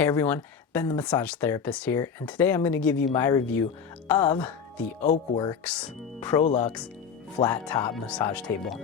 Hey everyone, Ben the massage therapist here, and today I'm going to give you my review of the Oakworks Proluxe flat top massage table.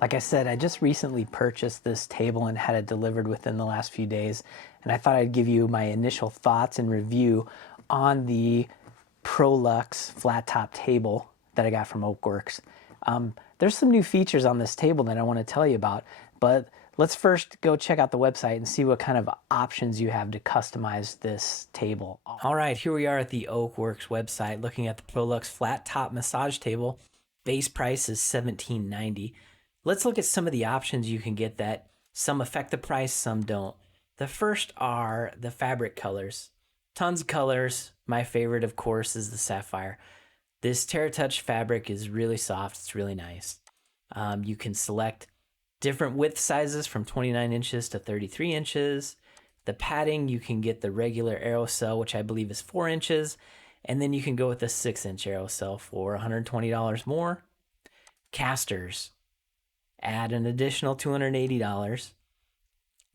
Like I said, I just recently purchased this table and had it delivered within the last few days, and I thought I'd give you my initial thoughts and review on the Proluxe flat top table that I got from Oakworks. There's some new features on this table that I want to tell you about, but let's first go check out the website and see what kind of options you have to customize this table. All right, here we are at the Oakworks website looking at the Proluxe flat top massage table. Base price is $17.90. Let's look at some of the options you can get that some affect the price, some don't. The first are the fabric colors. Tons of colors. My favorite, of course, is the sapphire. This TerraTouch fabric is really soft. It's really nice. You can select different width sizes from 29 inches to 33 inches. The padding, you can get the regular aerocell, which I believe is 4 inches. And then you can go with the 6-inch aerocell for $120 more. Casters, add an additional $280.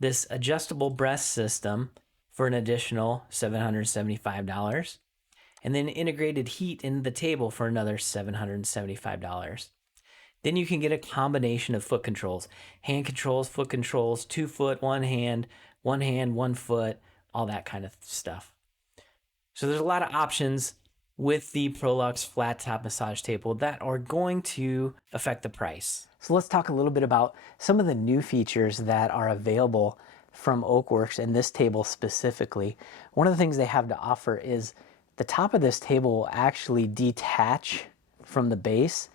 This adjustable breast system for an additional $775. And then integrated heat in the table for another $775. Then you can get a combination of foot controls, hand controls, foot controls, 2 foot, one hand, 1 foot, all that kind of stuff. So there's a lot of options with the Proluxe flat top massage table that are going to affect the price. So let's talk a little bit about some of the new features that are available from Oakworks and this table specifically. One of the things they have to offer is the top of this table will actually detach from the base,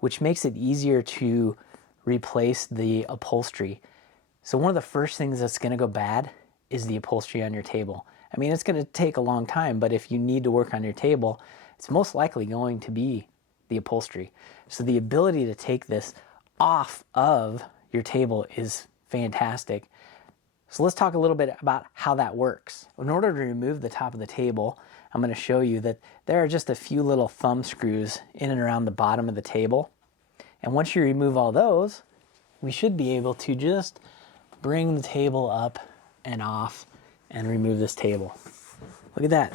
which makes it easier to replace the upholstery. So one of the first things that's going to go bad is the upholstery on your table. I mean, it's going to take a long time, but if you need to work on your table, it's most likely going to be the upholstery. So the ability to take this off of your table is fantastic. So let's talk a little bit about how that works. In order to remove the top of the table, I'm going to show you that there are just a few little thumb screws in and around the bottom of the table. And once you remove all those, we should be able to just bring the table up and off and remove this table. Look at that.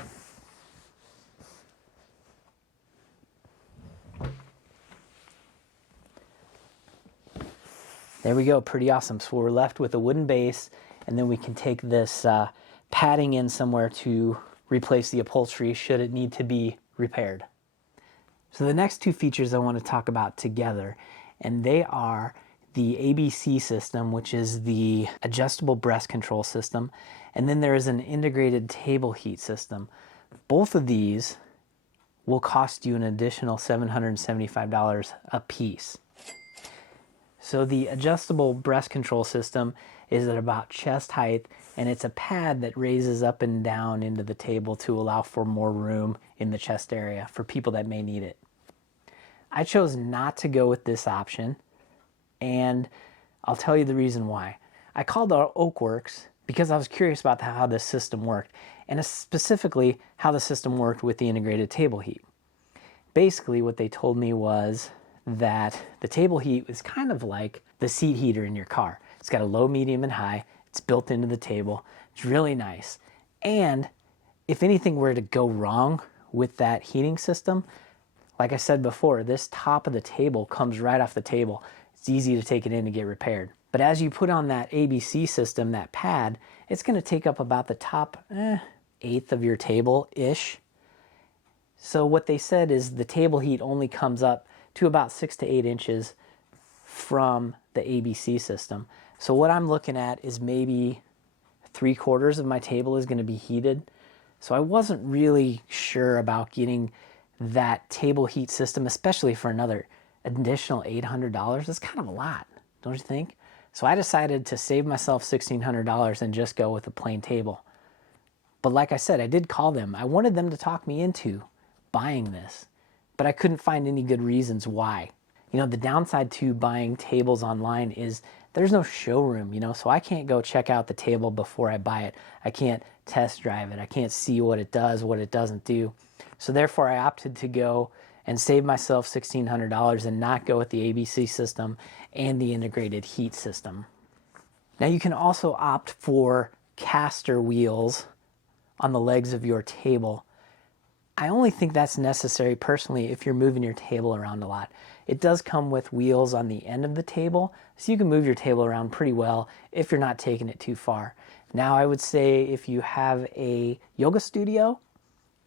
There we go, pretty awesome. So we're left with a wooden base, and then we can take this padding in somewhere to replace the upholstery should it need to be repaired. So the next two features I want to talk about together, and they are the ABC system, which is the adjustable breast control system, and then there is an integrated table heat system. Both of these will cost you an additional $775 a piece. So the adjustable breast control system is at about chest height, and it's a pad that raises up and down into the table to allow for more room in the chest area for people that may need it. I chose not to go with this option, and I'll tell you the reason why. I called Oakworks because I was curious about how this system worked, and specifically how the system worked with the integrated table heat. Basically, what they told me was that the table heat is kind of like the seat heater in your car. It's got a low, medium, and high. It's built into the table. It's really nice. And if anything were to go wrong with that heating system, like I said before, this top of the table comes right off the table. It's easy to take it in and get repaired. But as you put on that ABC system, that pad, it's going to take up about the top eighth of your table-ish. So what they said is the table heat only comes up to about 6 to 8 inches from the ABC system. So what I'm looking at is maybe 3/4 of my table is going to be heated. So I wasn't really sure about getting that table heat system, especially for another additional $800. That's kind of a lot, don't you think? So I decided to save myself $1,600 and just go with a plain table. But like I said, I did call them. I wanted them to talk me into buying this, but I couldn't find any good reasons why. You know, the downside to buying tables online is there's no showroom, so I can't go check out the table before I buy it. I can't test drive it. I can't see what it does, what it doesn't do. So therefore, I opted to go and save myself $1,600 and not go with the ABC system and the integrated heat system. Now you can also opt for caster wheels on the legs of your table. I only think that's necessary personally if you're moving your table around a lot. It does come with wheels on the end of the table, so you can move your table around pretty well if you're not taking it too far. Now I would say if you have a yoga studio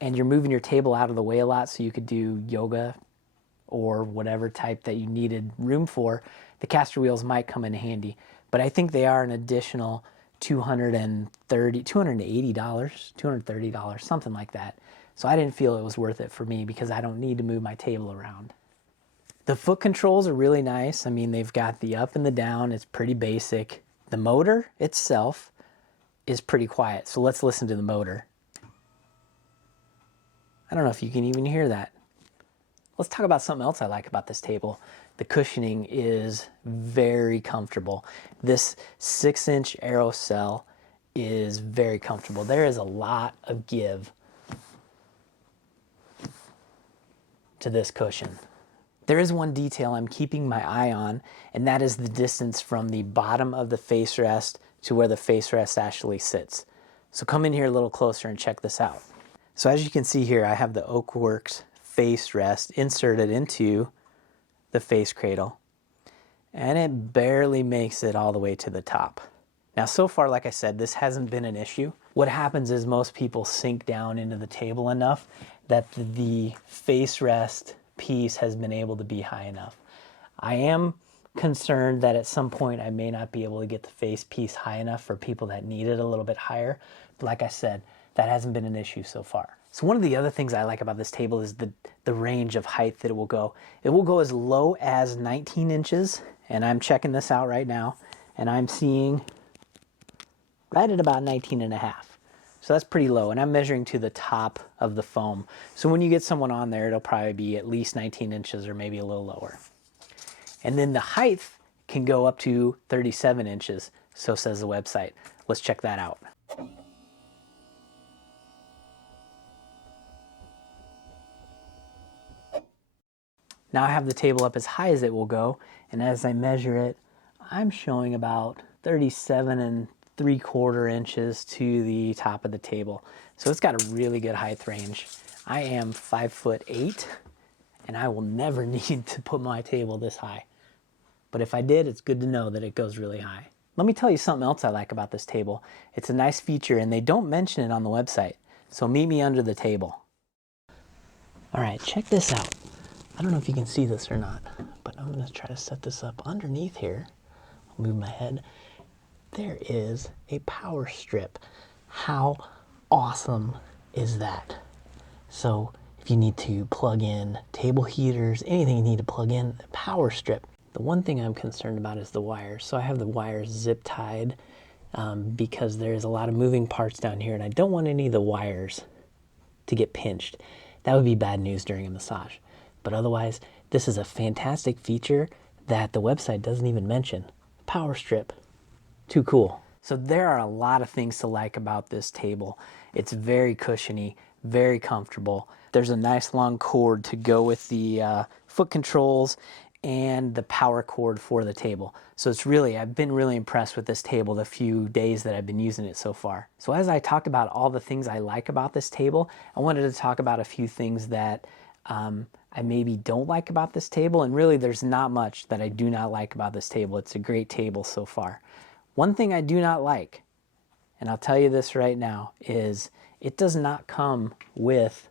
and you're moving your table out of the way a lot so you could do yoga or whatever type that you needed room for, the caster wheels might come in handy. But I think they are an additional $280, $230, something like that. So I didn't feel it was worth it for me because I don't need to move my table around. The foot controls are really nice. I mean, they've got the up and the down. It's pretty basic. The motor itself is pretty quiet. So let's listen to the motor. I don't know if you can even hear that. Let's talk about something else I like about this table. The cushioning is very comfortable. This 6-inch Aerocell is very comfortable. There is a lot of give to this cushion. There is one detail I'm keeping my eye on, and that is the distance from the bottom of the face rest to where the face rest actually sits. So come in here a little closer and check this out. So as you can see here, I have the Oakworks face rest inserted into the face cradle, and it barely makes it all the way to the top. Now so far, like I said, this hasn't been an issue. What happens is most people sink down into the table enough that the face rest piece has been able to be high enough. I am concerned that at some point I may not be able to get the face piece high enough for people that need it a little bit higher. But like I said, that hasn't been an issue so far. So one of the other things I like about this table is the range of height that it will go. It will go as low as 19 inches, and I'm checking this out right now, and I'm seeing right at about 19 and a half. So that's pretty low, and I'm measuring to the top of the foam. So when you get someone on there, it'll probably be at least 19 inches or maybe a little lower. And then the height can go up to 37 inches, so says the website. Let's check that out. Now I have the table up as high as it will go, and as I measure it, I'm showing about 37.75 inches to the top of the table. So it's got a really good height range. I am 5'8", and I will never need to put my table this high. But if I did, it's good to know that it goes really high. Let me tell you something else I like about this table. It's a nice feature, and they don't mention it on the website. So meet me under the table. All right, check this out. I don't know if you can see this or not, but I'm going to try to set this up underneath here. I'll move my head. There is a power strip. How awesome is that? So if you need to plug in table heaters, anything you need to plug in, the power strip. The one thing I'm concerned about is the wires. So I have the wires zip tied because there's a lot of moving parts down here, and I don't want any of the wires to get pinched. That would be bad news during a massage. But otherwise, this is a fantastic feature that the website doesn't even mention. Power strip. Too cool. So there are a lot of things to like about this table. It's very cushiony, very comfortable. There's a nice long cord to go with the foot controls and the power cord for the table. So I've been really impressed with this table the few days that I've been using it so far. So as I talked about all the things I like about this table, I wanted to talk about a few things that I maybe don't like about this table, and really there's not much that I do not like about this table. It's a great table so far. One thing I do not like, and I'll tell you this right now, is it does not come with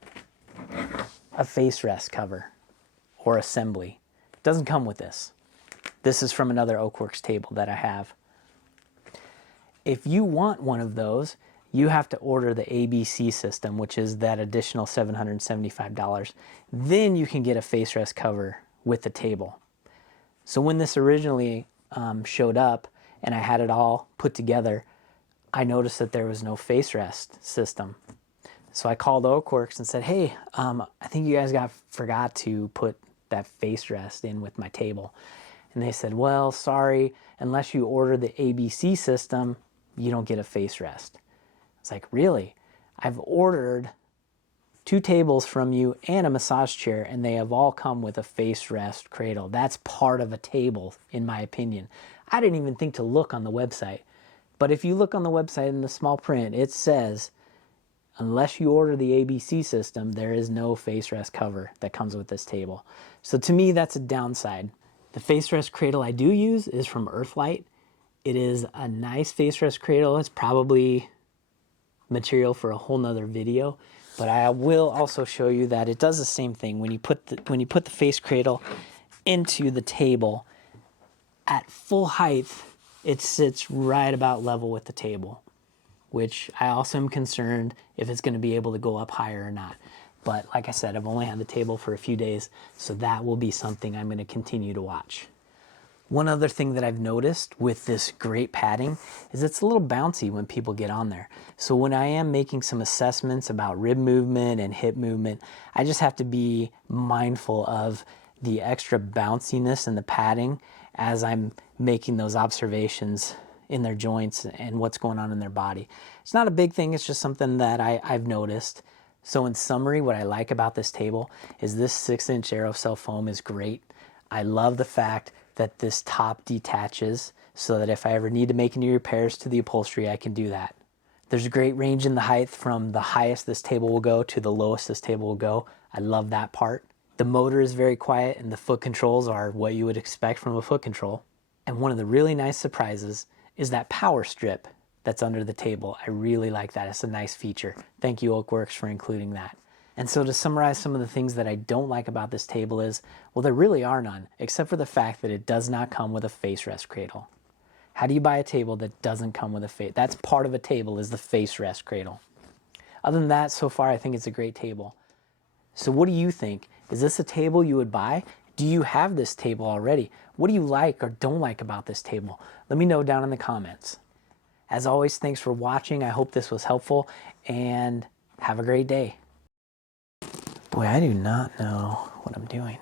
a face rest cover or assembly. It doesn't come with this. This is from another Oakworks table that I have. If you want one of those, you have to order the ABC system, which is that additional $775. Then you can get a face rest cover with the table. So when this originally showed up and I had it all put together, I noticed that there was no face rest system. So I called Oakworks and said, hey, I think you guys forgot to put that face rest in with my table. And they said, well, sorry, unless you order the ABC system, you don't get a face rest. It's like, really? I've ordered 2 tables from you and a massage chair, and they have all come with a face rest cradle. That's part of a table, in my opinion. I didn't even think to look on the website. But if you look on the website in the small print, it says, unless you order the ABC system, there is no face rest cover that comes with this table. So to me, that's a downside. The face rest cradle I do use is from Earthlight. It is a nice face rest cradle. It's probably material for a whole nother video, but I will also show you that it does the same thing. When you put the face cradle into the table at full height, it sits right about level with the table, which I also am concerned if it's going to be able to go up higher or not. But like I said, I've only had the table for a few days, so that will be something I'm going to continue to watch. One other thing that I've noticed with this great padding is it's a little bouncy when people get on there. So when I am making some assessments about rib movement and hip movement, I just have to be mindful of the extra bounciness in the padding as I'm making those observations in their joints and what's going on in their body. It's not a big thing, it's just something that I've noticed. So in summary, what I like about this table is this 6-inch aerocell foam is great. I love the fact that this top detaches so that if I ever need to make any repairs to the upholstery, I can do that. There's a great range in the height from the highest this table will go to the lowest this table will go. I love that part. The motor is very quiet and the foot controls are what you would expect from a foot control. And one of the really nice surprises is that power strip that's under the table. I really like that. It's a nice feature. Thank you, Oakworks, for including that. And so to summarize some of the things that I don't like about this table is, well, there really are none, except for the fact that it does not come with a face rest cradle. How do you buy a table that doesn't come with a face? That's part of a table, is the face rest cradle. Other than that, so far, I think it's a great table. So what do you think? Is this a table you would buy? Do you have this table already? What do you like or don't like about this table? Let me know down in the comments. As always, thanks for watching. I hope this was helpful, and have a great day. Boy, I do not know what I'm doing.